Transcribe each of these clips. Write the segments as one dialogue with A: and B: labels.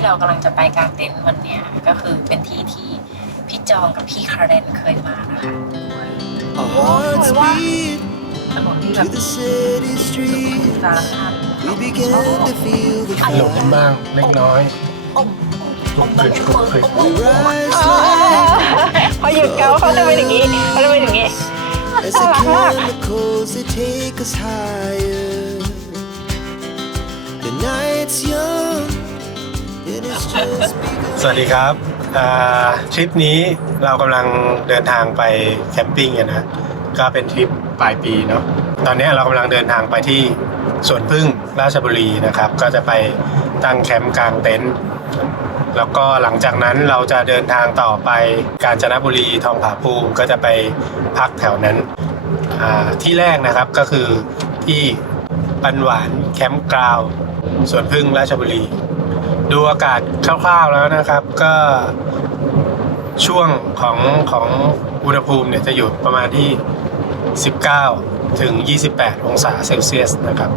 A: ที่เรากำลังจะไปกางเต็นท์วันเนี้ยก็คือเป็นที่ที่พี่จองกับพี่คาเรนเคยมานะคะ
B: Our hearts beat
A: ถนนที่แบบ
B: to the city
A: สุด
B: streets.
A: สารคาม
B: We began to feel the
C: หลงกัน
B: fire.
C: บ้างเล็กน้อย
A: อม
C: กรุบกริบกรุบกริบ
B: We rise like
D: พอหยุดเกาเขาจะเป็นอย่างนี้เขาจะเป็นอย่างนี้
B: as the chemicals they take us higher. The night's young,
C: สวัสดีครับทริปนี้เรากำลังเดินทางไปแคมปิ้งกันนะก็เป็นทริปปลายปีเนาะตอนนี้เรากำลังเดินทางไปที่สวนพึ่งราชบุรีนะครับ ก็จะไปตั้งแคมป์กลางเต็นท์แล้วก็หลังจากนั้นเราจะเดินทางต่อไปกาญจนบุรีทองผาภูมิก็จะไปพักแถวนั้นที่แรกนะครับก็คือที่ปันหวานแคมป์กราวสวนพึ่งราชบุรี ดูอากาศคร่าวๆแล้วนะครับ ก็ช่วงของของอุณหภูมิเนี่ยจะอยู่ประมาณที่ 19 ถึง 28 องศาเซลเซียสนะครับ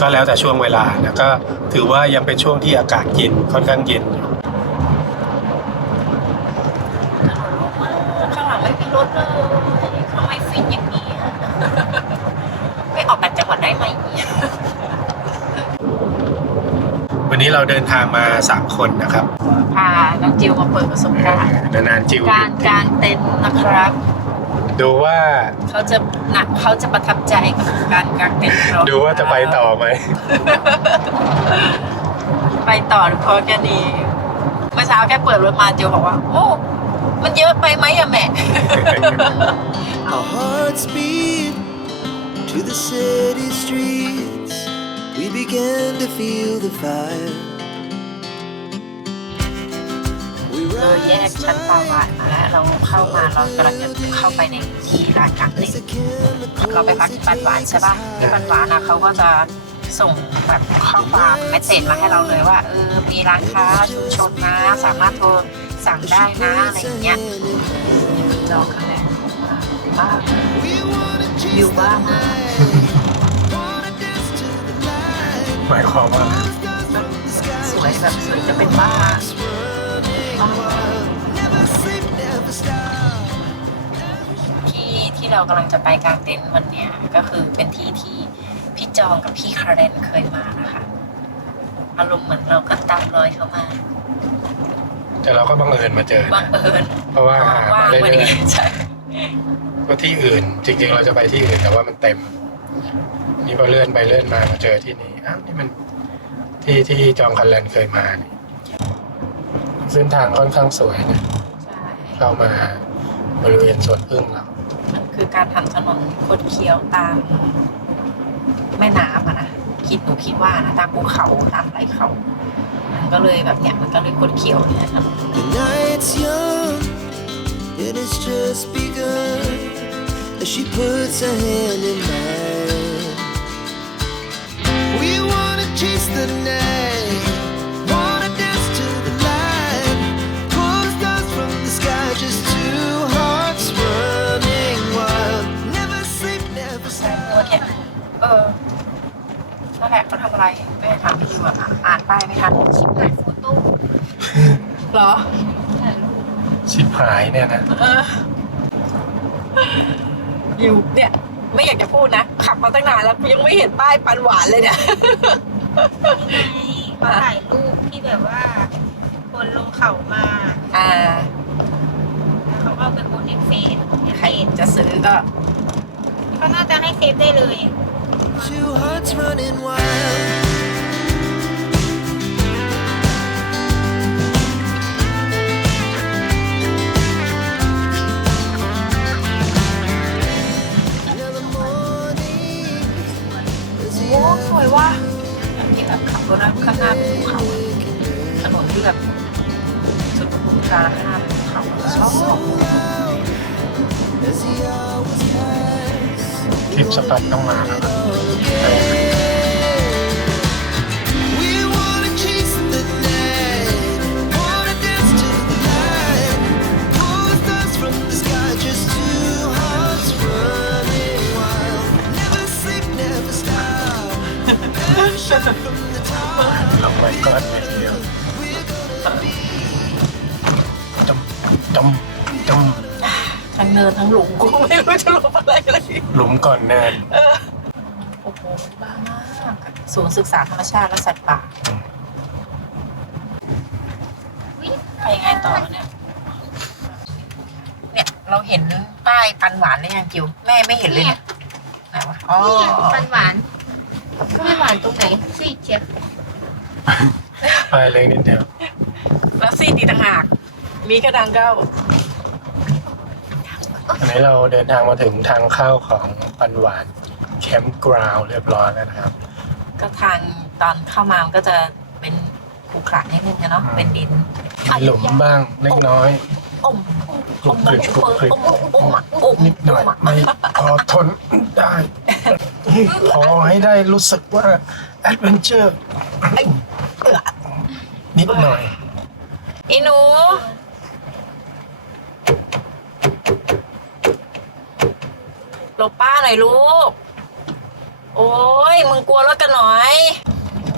C: ก็แล้วแต่ช่วงเวลานะก็ถือว่ายังเป็นช่วงที่อากาศเย็นค่อนข้างเย็นอยู่
A: ข้างหลังไม่มีรถเลยทำไมฟินอย่างนี้อะไม่ออกต่างจังหวัดได้ไหม
C: วันนี้ เราเดินทางมา 3 คนนะครับ
A: พาน้องจิวมาเปิดประสบการณ์
C: นานๆจิว
A: การกางเต็นท์นะครับ
C: ดูว่า
A: เขาจะหนักเขาจะประทับใจกับการกางเต็นท์ของเรา
C: ดูว่าจะไปต่อไหม
A: ไปต่อหรือพอแค่นี้เมื่อเช้าแค่เปิดรถมาจิวบอกว่า โอ้มันเยอะไปไหมอะแม่
B: Our hearts beat to the city streets. We began to feel the fire. We
A: เราแยก
B: rise
A: ชั้นปลาวาน
B: like
A: มาแล้ว เราเข้ามาเรากำลังจะเข้าไปในที่ร้านกางเต็
B: as
A: น
B: the
A: ท์
B: chemicals
A: เราไปพักที่ปันหวานใช่ป่ะที่ปันหวานนะเขาก็จะส่งแบบข้อความเมสเซจมาให้เราเลยว่าเออมีร้านค้าชุมชนนะ สามารถโทรสั่งได้นะอะไรอย่างเงี้ยลองครั้งแรกบ้าน
B: We wanna chase
A: อยู่บ้าน
B: wanna light.
C: หมายความว่า
A: สวยแบบสวยจะเป็นบ้าน
B: Never sleep, never stop.
A: ที่ที่เรากำลังจะไปกางเต็นท์วันเนี้ยก็คือเป็นที่ที่พี่จองกับพี่คาเรนเคยมานะคะอารมณ์เหมือนเราก็ตามรอยเขามา
C: แต่เราก็บังเอิญมาเจอ
A: บั
C: นะ
A: งเอิญ
C: เพราะว่าหา
A: ว่าง
C: มา
A: พอ
C: เรื่
A: ดี
C: อย
A: ใช่
C: ๆก็ที่อื่น จริง ๆ เราจะไปที่อื่นแต่ว่ามันเต็ม นี่พอเลื่อนไปเลื่อนมามาเจอที่นี่อ้าวนี่มันที่ที่จองคันแลนเคยมานี่เส้นทางค่อนข้างสวยนะ
A: ใช่
C: เข้ามาบริเวณสวนพึ่งเรา
A: มันคือการทำถนนคดเคี้ยวตามแม่น้ำอะนะคิดหนูคิดว่านะตามภูเขาตามไหลเขามันก็เลยแบบเนี้ยมันก็เลยคดเคี้ยวเนี่ยถนน
B: The night's young, and it's just begun. As she puts her hand in mine,
A: หายเนี่
C: ยนะ
A: เอออยู่เนี่ย ไม่อยากจะพูดนะ ขับมาตั้งนานแล้วกูยังไม่เห็นป้ายปันหวานเลยเนี่ย
D: เขาถ่ายรูปที่แบบว่า คนลงเขามา
A: อ่า
D: แล้วเขาก็เอาไปโพสต์ในเฟซใน
A: ใค
D: เพ
A: ร
D: จ
A: จะซื้อก็
D: เขาน่าจะให้เซฟได้เลย
B: Two hearts running wild.
C: ต้มต้ม
A: ทั้งเนินทั้งหลุมกูไม่รู้จะหลบอะไรเลย
C: หลุมก่อนเนิน
A: โอ้โหบ้ามากอะศูนย์ศึกษาธรรมชาติและสัตว์ป่าไปยังไงต่อเนี่ยเนี่ยเราเห็นป้ายปันหวานหรือยังจิวแม่ไม่เห็นเลยเนี่ยไหนวะอ๋อ
D: นี่มันหวานก็ไม่หวานตรงไหนสิเจี๊ยบ
C: ไปเล็กนิดเดียว
A: แล้วซีดีต่างหาก มีกระดังเก้า
C: อันนี้เราเดินทางมาถึงทางเข้าของปันหวานแคมป์กราวเรียบร้อยแล้วนะครับ
A: ก็ทางตอนเข้ามามันก็จะเป็นขรุขระนิดนึงอะเนาะ
C: อืม
A: เป็นดิน
C: มีหลุมบ้างเล็กน้อย
A: อม
C: กรุบกริบกรุบกริบ
A: อมอมอะอม
C: นิดหน่อยไม่พอทนได้ พอให้ได้รู้สึกว่าแอดเวนเจอร์นิดหน่อย
A: อีหนู หลบป้าหน่อยลูก โอ้ยมึงกลัวรถกันหน่อย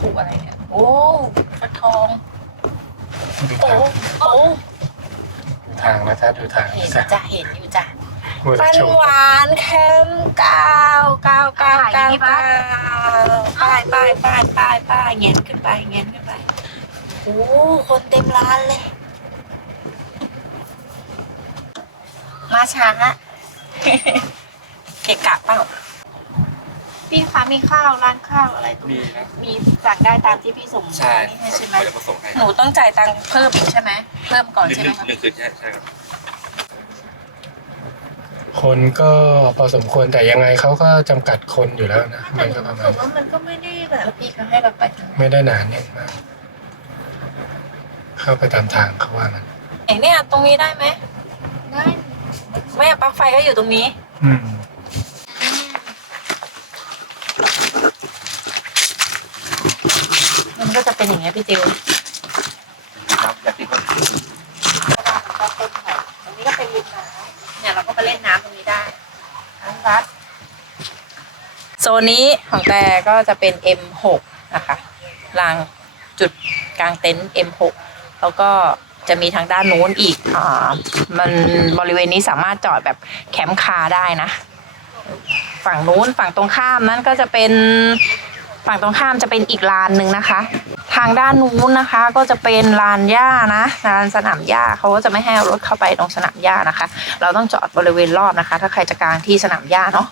A: ปลูกอะไรเนี่ย โอ้ฟักทอง
C: ดู
A: โอ้
C: ทาง
A: โอ้
C: ดูทางนะจ๊ะดูทาง
A: เห็น
C: นะจ๊ะ
A: จ้ะเห็นอยู่จ้ะ
C: มือ
A: ปัน
C: โชว์
A: หวานแคมป์เก้าเก้าเก้าเก้าเก้าป้ายป้ายป้ายป้ายป้ายเงี้ยขึ้นไปเงี้ยขึ้นไปโอ้คนเต็มร้านเลย มาช้า เกะกะเปล่าพี่คะมีข้าวร้านข้าวอะไรตรงนี้
E: มีครับ
A: มีสั่งได้ตามที่พี่ส่ง
E: ใช่
A: นี่ให้ใช่ไหม
E: เดี๋ยวมาส่งให้
A: หนูต้องจ่ายตังค์เพิ่มอีกใช่ไหมเพิ่มก่อน
E: หนึ่ง
A: ใช่
E: ห
A: ไหม
E: นึ่ง
A: คะ
E: หนึ่งคืนใช่ใช่ครับ
C: คนก็พอสมควรแต่ยังไงเขาก็จำกัดคนอยู่แล้วนะ
D: แต่
C: มัน
D: หนู
C: ก็ประมา
D: รู้
C: ณ
D: สึกว่ามันก็ไม่ได้แบบ
A: แล้วพี่เขาให้เราไปถึง
C: ไม่ได้หนาแน่นมากเข้าไปตามทางเขาว่ามัน
A: ไหนเนี่ยตรงนี้ได้ไหม
D: ได้
A: แม่ปลั๊กไฟก็อยู่ตรงนี้
C: อืม
A: มันก็จะ เป็นอย่างเงี้ยพี่จิว
E: ครับอยากที่คน
A: ตรงนี้ก็เป็นริมน้ำเนี่ยเราก็มาเล่นน้ำตรงนี้ได้น้ำรัดโซนนี้ของแต่ก็จะเป็น M6 นะคะรางจุดกลางเต็นท์ M6 แล้วก็จะมีทางด้านนู้นอีก อ่า มันบริเวณนี้สามารถจอดแบบแคมป์คาร์ได้นะ ฝั่งนู้นฝั่งตรงข้ามนั้นก็จะเป็นฝั่งตรงข้ามจะเป็นอีกลานหนึ่งนะคะ ทางด้านนู้นนะคะ ก็จะเป็นลานหญ้านะลานสนามหญ้าเขาก็จะไม่ให้รถเข้าไปตรงสนามหญ้านะคะ เราต้องจอดบริเวณรอบนะคะ ถ้าใครจะกางที่สนามหญ้าเนาะ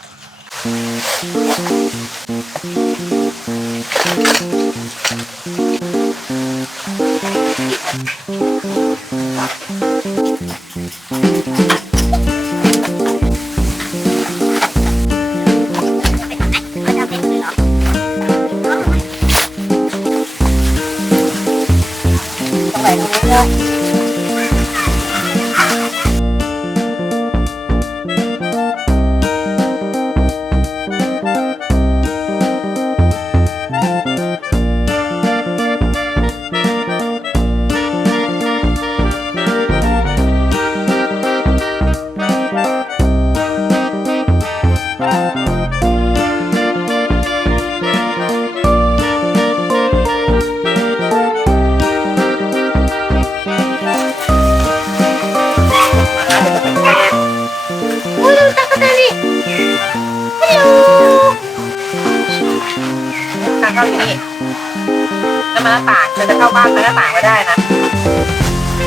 A: มาหน้าต่างจะจะเข้าบ้านมาหน้าต่างไม่ได้นะ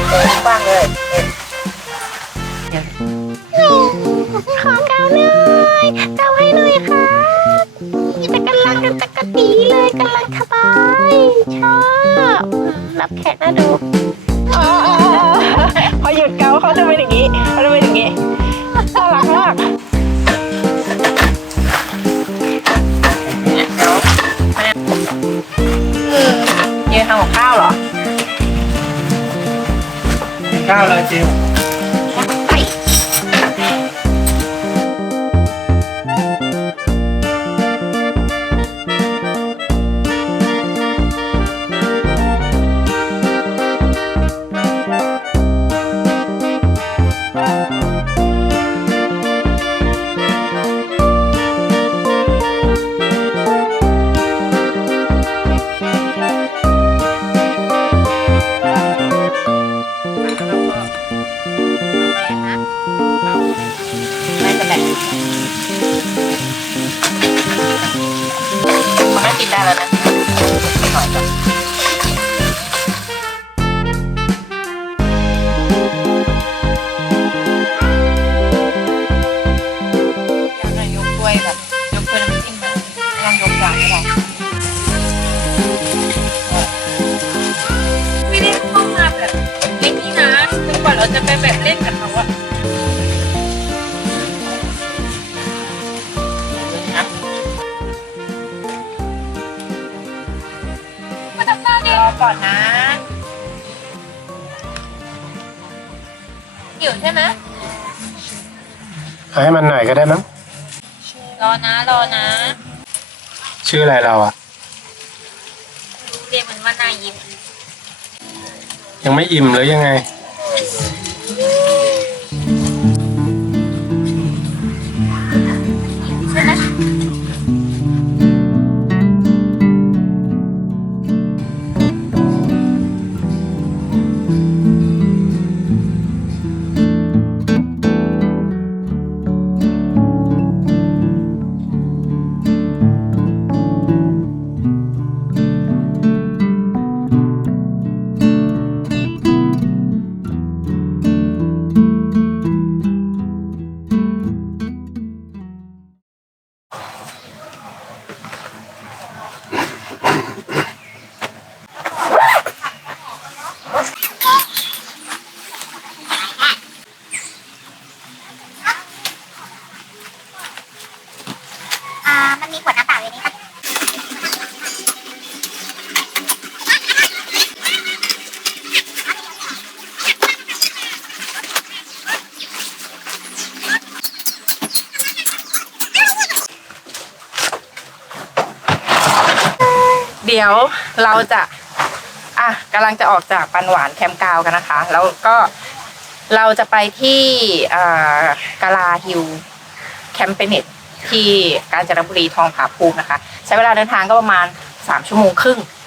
A: เปิดกว้างเลยเดี๋ยว
D: ขอเกาหน่อยเกาให้หน่อยค่ะแต่กำลังกันตะกะตีเลยกำลังสบายชอบรับแขกน่าดู
A: พอหยุดเกาเขาจะเป็นอย่างนี้เขาจะเป็นอย่างนี้ ข้ แบบเล่นกับเขาอะมาทำหน้าดิรอก่อนนะหิวใช่ไหม
C: เอาให้มันหน่อยก็ได้มั้ง
A: รอนะรอนะ
C: ชื่ออะไรเราอะ
A: เรียกมันว่านายิ้ม
C: ยังไม่อิ่มหรือยังไง
D: ดี๋ย
A: วเราจะอะกำลังจะออกจากปันหวานแคมป์กาวกันนะคะ แล้วก็เราจะไปที่กาลาฮิลแคมเปเนตที่กาญจนบุรีทองผาภูมินะคะ ใช้เวลาเดินทางก็ประมาณ 3 ชั่วโมงครึ่ง